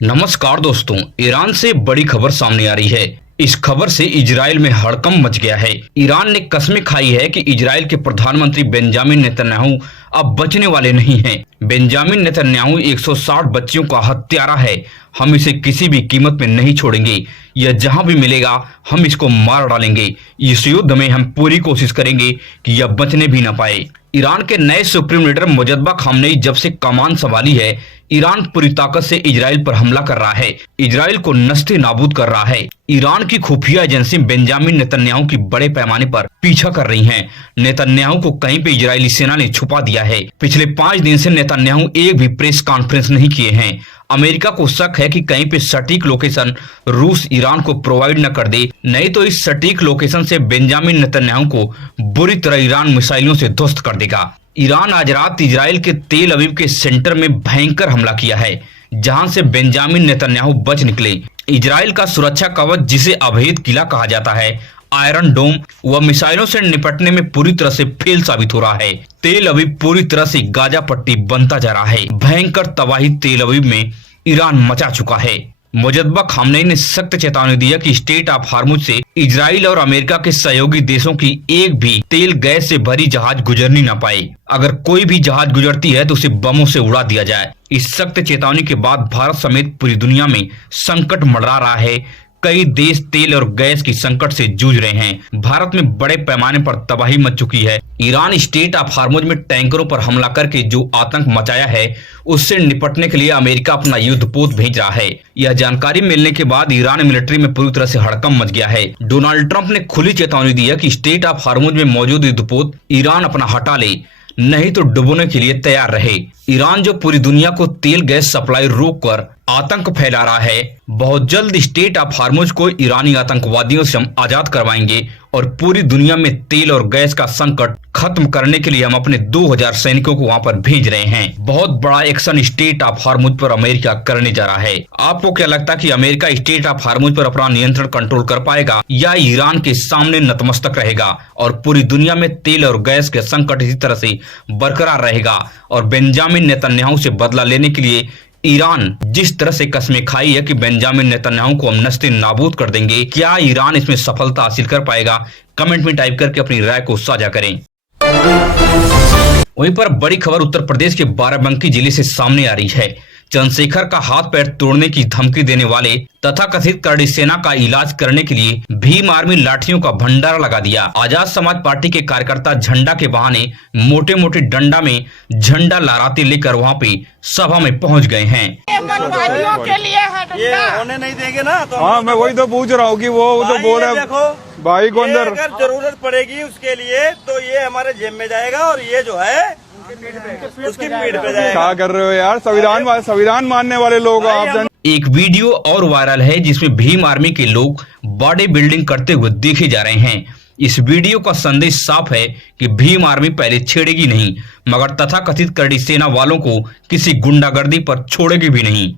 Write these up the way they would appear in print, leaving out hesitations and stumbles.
नमस्कार दोस्तों, ईरान से बड़ी खबर सामने आ रही है। इस खबर से इजराइल में हड़कंप मच गया है। ईरान ने कस्में खाई है कि इजराइल के प्रधानमंत्री बेंजामिन नेतन्याहू अब बचने वाले नहीं हैं। बेंजामिन नेतन्याहू 160 बच्चियों का हत्यारा है। हम इसे किसी भी कीमत में नहीं छोड़ेंगे। यह जहां भी मिलेगा हम इसको मार डालेंगे। इस युद्ध में हम पूरी कोशिश करेंगे कि यह बचने भी न पाए। ईरान के नए सुप्रीम लीडर मुजद्दबा खामनेई जब से कमान संभाली है, ईरान पूरी ताकत से इजराइल पर हमला कर रहा है, इजराइल को नस्ते नाबूद कर रहा है। ईरान की खुफिया एजेंसी बेंजामिन नेतन्याहू की बड़े पैमाने पर पीछा कर रही हैं। नेतन्याहू को कहीं पे इजरायली सेना ने छुपा दिया है। पिछले 5 दिन से नेतन्याहू एक भी प्रेस कॉन्फ्रेंस नहीं किए हैं। अमेरिका को शक है कि कहीं पे सटीक लोकेशन रूस ईरान को प्रोवाइड न कर दे, नहीं तो इस सटीक लोकेशन से बेंजामिन नेतन्याहू को बुरी तरह ईरान मिसाइलों से ध्वस्त कर देगा। ईरान आज रात इजराइल के तेल अवीव के सेंटर में भयंकर हमला किया है, जहां से बेंजामिन नेतन्याहू बच निकले। इजराइल का सुरक्षा कवच, जिसे अभेद किला कहा जाता है, आयरन डोम, वह मिसाइलों से निपटने में पूरी तरह से फेल साबित हो रहा है। तेल अवीव पूरी तरह से गाजा पट्टी बनता जा रहा है। भयंकर तबाही तेल अवीव में ईरान मचा चुका है। मुजद्दबा खामनेई ने सख्त चेतावनी दिया कि स्टेट ऑफ हार्मुज से इजराइल और अमेरिका के सहयोगी देशों की एक भी तेल गैस से भरी जहाज गुजरनी न पाए। अगर कोई भी जहाज गुजरती है तो उसे बमों से उड़ा दिया जाए। इस सख्त चेतावनी के बाद भारत समेत पूरी दुनिया में संकट मंडरा रहा है। कई देश तेल और गैस की संकट से जूझ रहे हैं। भारत में बड़े पैमाने पर तबाही मच चुकी है। ईरान स्टेट ऑफ हार्मुज में टैंकरों पर हमला करके जो आतंक मचाया है, उससे निपटने के लिए अमेरिका अपना युद्धपोत भेज रहा है। यह जानकारी मिलने के बाद ईरान मिलिट्री में पूरी तरह से हड़कंप मच गया है। डोनाल्ड ट्रंप ने खुली चेतावनी दी है कि स्टेट ऑफ हार्मुज में मौजूद युद्धपोत ईरान अपना हटा ले, नहीं तो डुबोने के लिए तैयार रहे। ईरान जो पूरी दुनिया को तेल गैस सप्लाई रोककर आतंक फैला रहा है, बहुत जल्द स्टेट ऑफ हार्मुज को ईरानी आतंकवादियों से हम आजाद करवाएंगे और पूरी दुनिया में तेल और गैस का संकट खत्म करने के लिए हम अपने 2000 सैनिकों को वहां पर भेज रहे हैं। बहुत बड़ा एक्शन स्टेट ऑफ हार्मुज पर अमेरिका करने जा रहा है। आपको क्या लगता है कि अमेरिका स्टेट ऑफ हार्मुज पर अपना नियंत्रण कंट्रोल कर पाएगा या ईरान के सामने नतमस्तक रहेगा और पूरी दुनिया में तेल और गैस के संकट इसी तरह से बरकरार रहेगा और बेंजामिन नेतन्याहू से बदला लेने के लिए ईरान जिस तरह से कस्में खाई है कि बेंजामिन नेतन्याहू को हम नस्ते नाबूद कर देंगे, क्या ईरान इसमें सफलता हासिल कर पाएगा? कमेंट में टाइप करके अपनी राय को साझा करें। वहीं पर बड़ी खबर उत्तर प्रदेश के बाराबंकी जिले से सामने आ रही है। चंद्रशेखर का हाथ पैर तोड़ने की धमकी देने वाले तथा कथित करड़ी सेना का इलाज करने के लिए भीम आर्मी लाठियों का भंडारा लगा दिया। आजाद समाज पार्टी के कार्यकर्ता झंडा के बहाने मोटे मोटे डंडा में झंडा लहराते लेकर वहां पे सभा में पहुंच गए हैं। के लिए है ये होने नहीं देंगे ना तो हाँ, मैं वही तो पूछ रहा हूँ कि वो तो बोल रहा है देखो भाई को अंदर अगर जरूरत पड़ेगी उसके लिए तो ये हमारे जेब में जाएगा और ये जो है उसकी पीठ पे जाएगा। क्या कर रहे हो यार? संविधान मानने वाले लोग हो आप। एक वीडियो और वायरल है जिसमें भीम आर्मी के लोग बॉडी बिल्डिंग करते हुए देखे जा रहे हैं। इस वीडियो का संदेश साफ है कि भीम आर्मी पहले छेड़ेगी नहीं, मगर तथाकथित करड़ी सेना वालों को किसी गुंडागर्दी पर छोड़ेगी भी नहीं।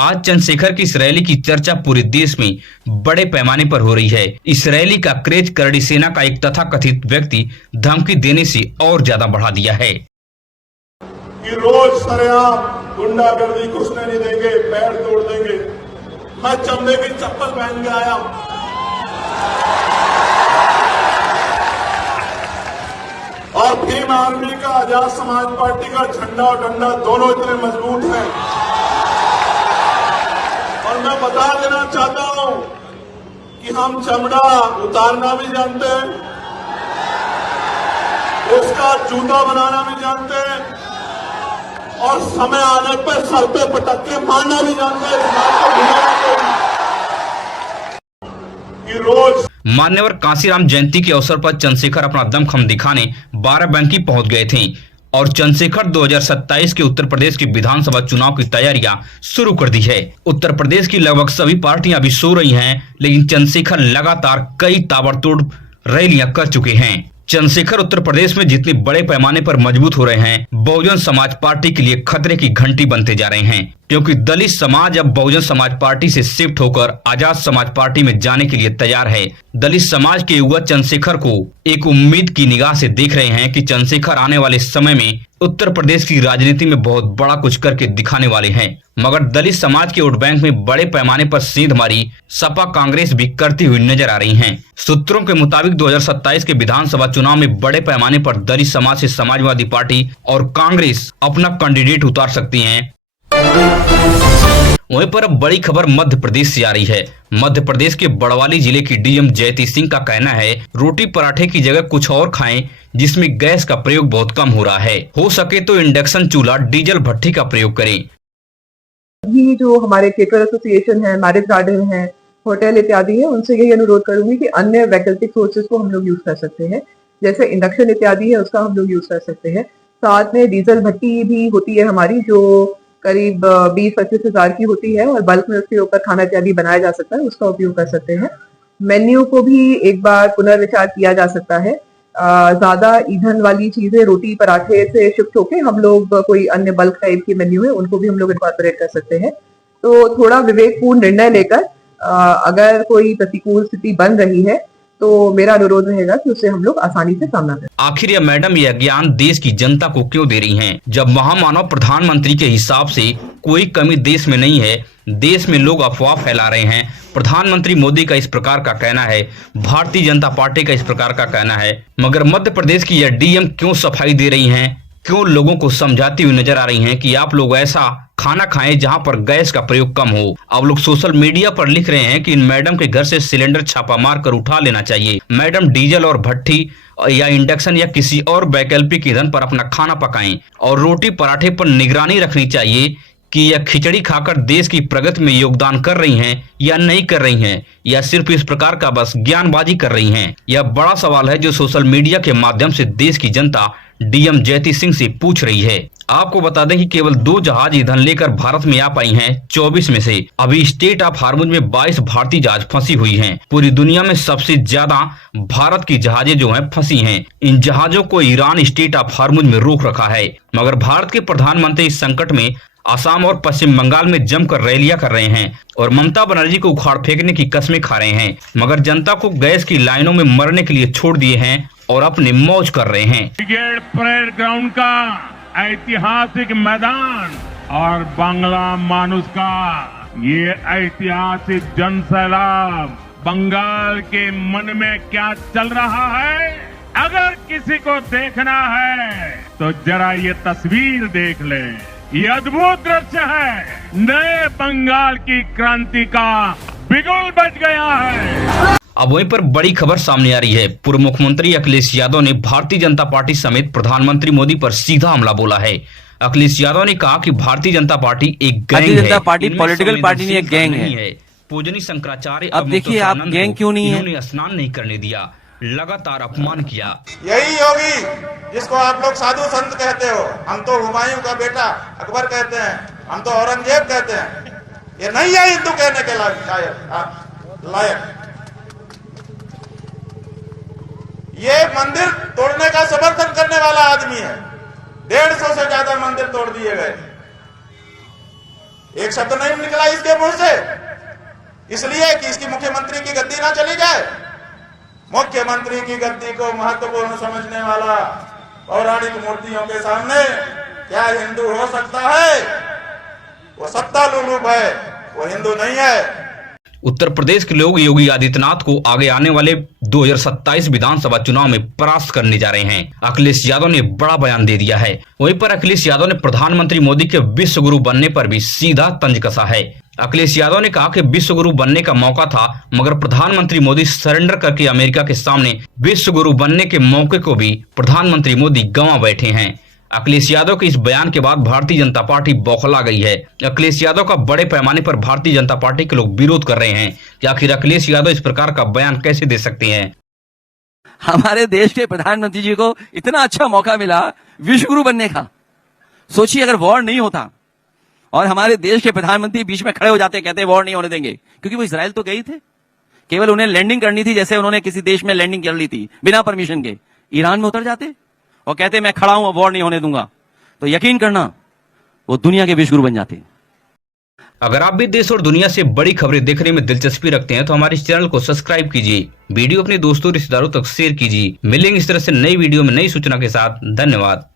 आज चंद्रशेखर की इस रैली की चर्चा पूरे देश में बड़े पैमाने पर हो रही है। इस रैली का क्रेज करड़ी सेना का एक तथाकथित व्यक्ति धमकी देने से और ज्यादा बढ़ा दिया है कि रोज सरेआम गुंडागर्दी घुसने नहीं देंगे, पैर तोड़ देंगे। मैं चमड़े की चप्पल पहन के आया और भीम आर्मी का, आजाद समाज पार्टी का झंडा और डंडा दोनों इतने मजबूत हैं और मैं बता देना चाहता हूं कि हम चमड़ा उतारना भी जानते हैं, उसका जूता बनाना भी जानते हैं और समय आने पर सर पे पटक के मारना भी जानते हैं। कि रोज मान्यवर कांसीराम जयंती के अवसर पर चंद्रशेखर अपना दमखम दिखाने बाराबंकी पहुंच गए थे और चंद्रशेखर 2027 के उत्तर प्रदेश की विधानसभा चुनाव की तैयारियां शुरू कर दी है। उत्तर प्रदेश की लगभग सभी पार्टियां अभी सो रही हैं, लेकिन चंद्रशेखर लगातार कई ताबड़तोड़ रैलियां कर चुके हैं। चंद्रशेखर उत्तर प्रदेश में जितने बड़े पैमाने पर मजबूत हो रहे हैं, बहुजन समाज पार्टी के लिए खतरे की घंटी बनते जा रहे हैं, क्योंकि दलित समाज अब बहुजन समाज पार्टी से शिफ्ट होकर आजाद समाज पार्टी में जाने के लिए तैयार है। दलित समाज के युवा चंद्रशेखर को एक उम्मीद की निगाह से देख रहे हैं कि चंद्रशेखर आने वाले समय में उत्तर प्रदेश की राजनीति में बहुत बड़ा कुछ करके दिखाने वाले हैं। मगर दलित समाज के वोट बैंक में बड़े पैमाने पर सेंधमारी सपा कांग्रेस भी करती हुई नजर आ रही हैं। सूत्रों के मुताबिक 2027 के विधानसभा चुनाव में बड़े पैमाने पर दलित समाज से समाजवादी पार्टी और कांग्रेस अपना कैंडिडेट उतार सकती हैं। वहीं पर अब बड़ी खबर मध्य प्रदेश से आ रही है। मध्य प्रदेश के बड़वानी जिले की डीएम जयती सिंह का कहना है, रोटी पराठे की जगह कुछ और खाएं जिसमें गैस का प्रयोग बहुत कम हो रहा है। हो सके तो इंडक्शन चूल्हा, डीजल भट्ठी का प्रयोग करें। अभी जो हमारे केटर एसोसिएशन है, मैरिज गार्डन है, होटल इत्यादि है, उनसे यही अनुरोध करूंगी कि अन्य वैकल्पिक सोर्सेज को हम लोग यूज कर सकते हैं, जैसे इंडक्शन इत्यादि है उसका हम लोग यूज कर सकते हैं। साथ में डीजल भट्टी भी होती है हमारी, जो करीब 20-25 हजार की होती है और बल्क में उसके ऊपर खाना इत्यादि बनाया जा सकता है, उसका उपयोग कर सकते हैं। मेन्यू को भी एक बार पुनर्विचार किया जा सकता है। ज्यादा ईंधन वाली चीजें, रोटी पराठे से शिफ्ट होके हम लोग कोई अन्य बल्क टाइप की मेन्यू है उनको भी हम लोग इनकॉर्पोरेट कर सकते हैं। तो थोड़ा विवेकपूर्ण निर्णय लेकर अगर कोई प्रतिकूल स्थिति बन रही है तो मेरा अनुरोध रहेगा कि उससे हम लोग आसानी से सामना करें। आखिर यह मैडम यह ज्ञान देश की जनता को क्यों दे रही हैं? जब महामानव प्रधानमंत्री के हिसाब से कोई कमी देश में नहीं है, देश में लोग अफवाह फैला रहे हैं। प्रधानमंत्री मोदी का इस प्रकार का कहना है, भारतीय जनता पार्टी का इस प्रकार का कहना है, मगर मध्य प्रदेश की यह डीएम क्यों सफाई दे रही हैं? क्यों लोगों को समझाती हुई नजर आ रही हैं कि आप लोग ऐसा खाना खाएं जहां पर गैस का प्रयोग कम हो? अब लोग सोशल मीडिया पर लिख रहे हैं कि इन मैडम के घर से सिलेंडर छापा मार कर उठा लेना चाहिए। मैडम डीजल और भट्टी या इंडक्शन या किसी और वैकल्पिक ईंधन पर अपना खाना पकाएं और रोटी पराठे पर निगरानी रखनी चाहिए कि यह खिचड़ी खाकर देश की प्रगति में योगदान कर रही हैं या नहीं कर रही हैं, या सिर्फ इस प्रकार का बस ज्ञानबाजी कर रही हैं। यह बड़ा सवाल है जो सोशल मीडिया के माध्यम से देश की जनता डीएम जयती सिंह से पूछ रही है। आपको बता दें कि केवल 2 जहाज ईंधन लेकर भारत में आ पाई हैं 24 में से। अभी स्टेट ऑफ हार्मुज में 22 भारतीय जहाज फंसी हुई हैं। पूरी दुनिया में सबसे ज्यादा भारत की जहाजें जो हैं फंसी हैं। इन जहाजों को ईरान स्टेट ऑफ हार्मुज में रोक रखा है, मगर भारत के प्रधानमंत्री इस संकट में असम और पश्चिम बंगाल में जमकर रैलियां कर रहे हैं और ममता बनर्जी को उखाड़ फेंकने की कस्में खा रहे हैं, मगर जनता को गैस की लाइनों में मरने के लिए छोड़ दिए हैं और अपने मौज कर रहे हैं। ब्रिगेड परेड ग्राउंड का ऐतिहासिक मैदान और बांग्ला मानुस का ये ऐतिहासिक जनसैलाब, बंगाल के मन में क्या चल रहा है अगर किसी को देखना है तो जरा ये तस्वीर देख ले। ये अद्भुत दृश्य है, नए बंगाल की क्रांति का बिगुल बज गया है। अब वहीं पर बड़ी खबर सामने आ रही है। पूर्व मुख्यमंत्री अखिलेश यादव ने भारतीय जनता पार्टी समेत प्रधानमंत्री मोदी पर सीधा हमला बोला है। अखिलेश यादव ने कहा कि भारतीय जनता पार्टी एक गैंग है। Bharatiya Janata party political party नहीं, एक गैंग है। पूजनी शंकराचार्य अब देखिए आप गैंग क्यों नहीं है? इन्होंने स्नान नहीं करने दिया, लगातार अपमान किया। यही योगी जिसको आप लोग साधु संत कहते हो, हम तो हुमायूं का बेटा अकबर कहते हैं, हम तो औरंगजेब कहते हैं, ये नहीं है हिंदू कहने के लायक। ये मंदिर तोड़ने का समर्थन करने वाला आदमी है। 150 से ज्यादा मंदिर तोड़ दिए गए, एक शब्द नहीं निकला इसके मुंह से, इसलिए कि इसकी मुख्यमंत्री की गद्दी ना चली जाए। मुख्यमंत्री की गद्दी को महत्वपूर्ण समझने वाला पौराणिक मूर्तियों के सामने क्या हिंदू हो सकता है? वो सत्ता लुलूप है, वो हिंदू नहीं है। उत्तर प्रदेश के लोग योगी आदित्यनाथ को आगे आने वाले 2027 विधानसभा चुनाव में परास्त करने जा रहे हैं। अखिलेश यादव ने बड़ा बयान दे दिया है। वहीं पर अखिलेश यादव ने प्रधानमंत्री मोदी के विश्व गुरु बनने पर भी सीधा तंज कसा है। अखिलेश यादव ने कहा कि विश्व गुरु बनने का मौका था, मगर प्रधानमंत्री मोदी सरेंडर करके अमेरिका के सामने विश्व गुरु बनने के मौके को भी प्रधानमंत्री मोदी गंवा बैठे हैं। अखिलेश यादव के इस बयान के बाद भारतीय जनता पार्टी बौखला गई है। अखिलेश यादव का बड़े पैमाने पर भारतीय जनता पार्टी के लोग विरोध कर रहे हैं कि आखिर अखिलेश यादव इस प्रकार का बयान कैसे दे सकते हैं। हमारे देश के प्रधानमंत्री जी को इतना अच्छा मौका मिला विश्व गुरु बनने का। सोचिए अगर वॉर नहीं होता और हमारे देश के प्रधानमंत्री बीच में खड़े हो जाते, कहते वॉर नहीं होने देंगे, क्योंकि वो इजराइल तो गए थे, केवल उन्हें लैंडिंग करनी थी, जैसे उन्होंने किसी देश में लैंडिंग कर ली थी बिना परमिशन के। ईरान में उतर जाते और कहते मैं खड़ा हूं, वॉर नहीं होने दूंगा, तो यकीन करना वो दुनिया के विश्व गुरु बन जाते। अगर आप भी देश और दुनिया से बड़ी खबरें देखने में दिलचस्पी रखते हैं तो हमारे इस चैनल को सब्सक्राइब कीजिए, वीडियो अपने दोस्तों रिश्तेदारों तक शेयर कीजिए। मिलेंगे इस तरह से नई वीडियो में नई सूचना के साथ। धन्यवाद।